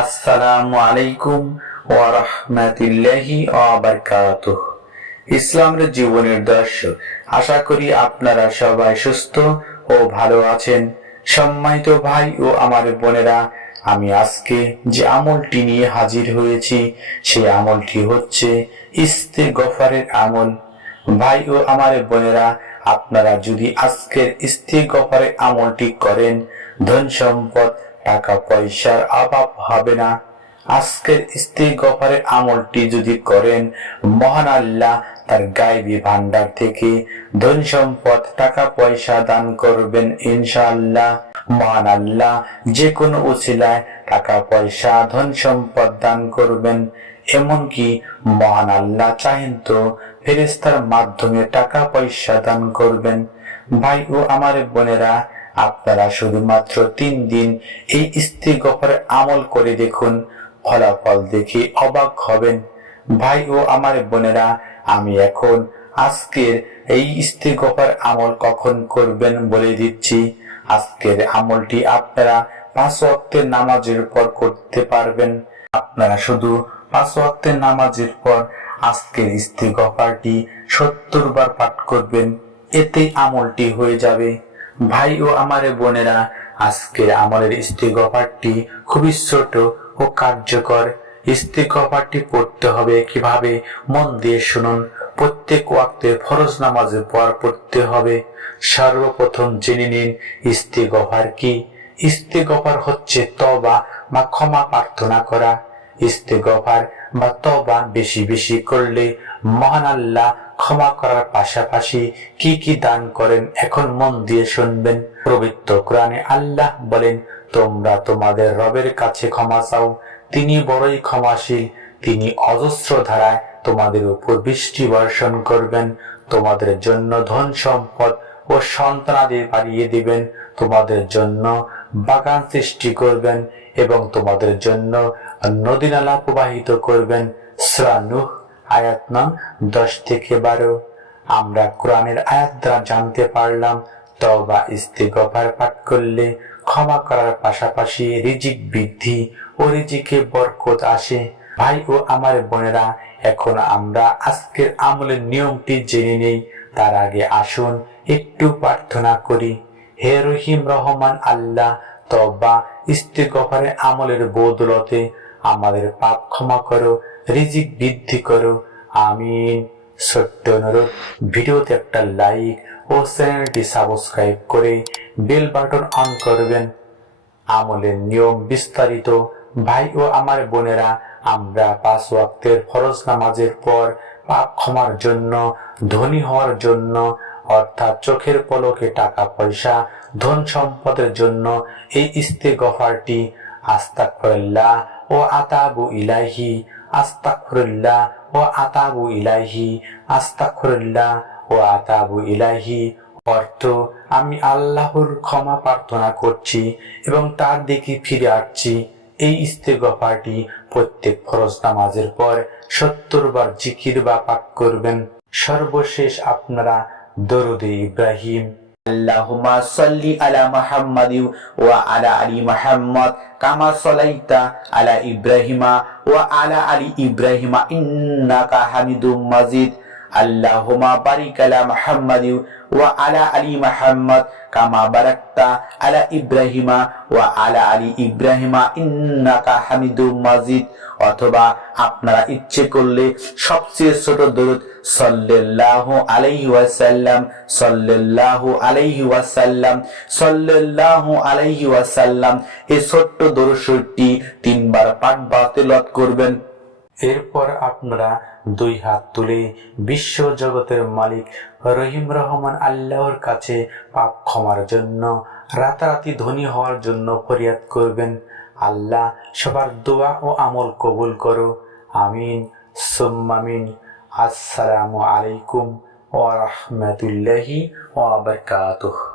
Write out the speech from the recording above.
আসসালামু আলাইকুম ওয়া রাহমাতুল্লাহি ওয়া বারাকাতুহু। ইসলামের জীবনের দর্শক, আশা করি আপনারা সবাই সুস্থ ও ভালো আছেন। সম্মানিত ভাই ও আমার বোনেরা, আমি আজকে যে আমলটি নিয়ে হাজির হয়েছি, সেই আমলটি হচ্ছে ইস্তে গফারের আমল। ভাই ও আমার বোনেরা আপনারা যদি আজকের ইস্তে গফারের আমলটি করেন, ধন সম্পদ, টাকা পয়সার অভাব হবে না। আজকের স্ত্রী গফারের আমলটি যদি করেন, মহান আল্লাহ তার গায়েবী ভান্ডার থেকে ধন সম্পদ, টাকা পয়সা দান করবেন ইনশাআল্লাহ। মহান আল্লাহ যে কোনো উচিলায় টাকা পয়সা, ধন সম্পদ দান করবেন। এমনকি মহান আল্লাহ চাহেন তো ফেরেস্তার মাধ্যমে টাকা পয়সা দান করবেন। ভাই ও আমার বোনেরা, আপনারা শুধুমাত্র তিন দিন এই স্ত্রী গফরে আমল করে দেখুন, ফলাফল দেখে অবাক হবেন। ভাই ও আমার বোনেরা, আমি এখন আজকের এই স্ত্রী গফর আমল কখন করবেন বলে দিচ্ছি। আজকের আমলটি আপনারা পাঁচ ওয়াক্তের নামাজের পর করতে পারবেন। আপনারা শুধু পাঁচ ওয়াক্তের নামাজের পর আজকের স্ত্রী গফারটি সত্তর বার পাঠ করবেন, এতে আমলটি হয়ে যাবে। ভাই ও আমার বোনেরা, আজকের আমলের ইস্তিগফারটি খুবই ছোট ও কার্যকর। ইস্তিগফারটি পড়তে হবে কীভাবে, মন দিয়ে শুনুন। প্রত্যেক ওয়াক্তে ফরজ নামাজের পর পড়তে হবে। সর্বপ্রথম জেনে নিন ইস্তিগফার কি? ইস্তিগফার হচ্ছে তবা বা ক্ষমা প্রার্থনা করা। ইস্তেগফার বা তবা বেশি বেশি করলে মহান আল্লাহ ক্ষমা করার পাশাপাশি কি কি দান করেন এখন মন দিয়ে শুনবেন। পবিত্র কোরআনে আল্লাহ বলেন, তোমরা তোমাদের রবের কাছে ক্ষমা চাও। তিনি বড়ই ক্ষমাশীল, তিনি অজস্র ধারায় তোমাদের উপর বৃষ্টি বর্ষণ করবেন। তোমাদের জন্য ধন সম্পদ ও সন্তানাদি বাড়িয়ে দিবেন। তোমাদের জন্য বাগান সৃষ্টি করবেন এবং তোমাদের জন্য নদী নালা প্রবাহিত করবেন শ্রানুহ আয়াত নাম দশ থেকে বারো। আমরা কোরআনের আয়াত দ্বারা জানতে পারলাম তবা ইস্তেগফার পাঠ করলে ক্ষমা করার পাশাপাশি রিজিক বৃদ্ধি ও রিজিকে বরকত আসে। ভাই ও আমার বোনেরা, এখন আমরা আজকের আমলের নিয়মটি জেনে নেই, তার আগে আসুন একটু প্রার্থনা করি। হে রহিম রহমান আল্লাহ তবা ইস্তেগফারের আমলের বদলতে আমাদের পাপ ক্ষমা করো, রিজিক বৃদ্ধি করো। আমিন। ছোট্ট অনুরোধ, ভিডিওতে একটা লাইক ও চ্যানেলটি সাবস্ক্রাইব করে বেল বাটন অন করবেন। আমলের নিয়ম বিস্তারিত। ভাই ও আমার বোনেরা, আমরা পাঁচ ওয়াক্তের ফরজ নামাজের পর পাপ ক্ষমার জন্য, ধনী হওয়ার জন্য, অর্থাৎ চোখের পলকে টাকা, পয়সা, ধন সম্পদের জন্য এই ইস্তে গফারটি আস্তাকফিরুল্লাহ ও আতাবু ইলাহি আস্তাকফিরুল্লাহ ও আতাবু ইলাহি আস্তাকফিরুল্লাহ ও আতাবু ইলাহি অর্থ, আমি আল্লাহর ক্ষমা প্রার্থনা করছি এবং তার দিকে ফিরে আসছি। এই ইস্তেগফারটি প্রত্যেক ফরজ নামাজের পর সত্তর বার জিকির বা পাঠ করবেন। সর্বশেষ আপনারা দরুদে ইব্রাহিম আল্লাহুমা সাল্লি আলা মুহাম্মাদ ওয়া আলা আলি মুহাম্মদ কামা সাল্লাইতা আলা ইব্রাহিমা ওয়া আলা আলি ইব্রাহিমা ইন্নাকা হামিদুম আলা আলী কামা আলা ইব্রাহিমা আলা আলী ইব্রাহিমা ইন্নাকা মাজিদ। অথবা আপনারা ইচ্ছে করলে সবচেয়ে ছোট দরুদ, সাল্লাল্লাহু আলাইহি ওয়াসাল্লাম, সাল্লাল্লাহু আলাইহি ওয়াসাল্লাম, সাল্লাল্লাহু আলাইহি ওয়াসাল্লাম। এই ছোট্ট দরুদটি তিনবার পাঠ বাতিলত করবেন। এরপর আপনারা দুই হাত তুলে বিশ্ব জগতের মালিক রহিম রহমান আল্লাহর কাছে পাপ ক্ষমার জন্য, রাতারাতি ধনী হওয়ার জন্য ফরিয়াদ করবেন। আল্লাহ সবার দোয়া ও আমল কবুল করো। আমিন। সুম্মামিন আসসালামু আলাইকুম ওয়া রাহমাতুল্লাহি ওয়া বারাকাতুহু।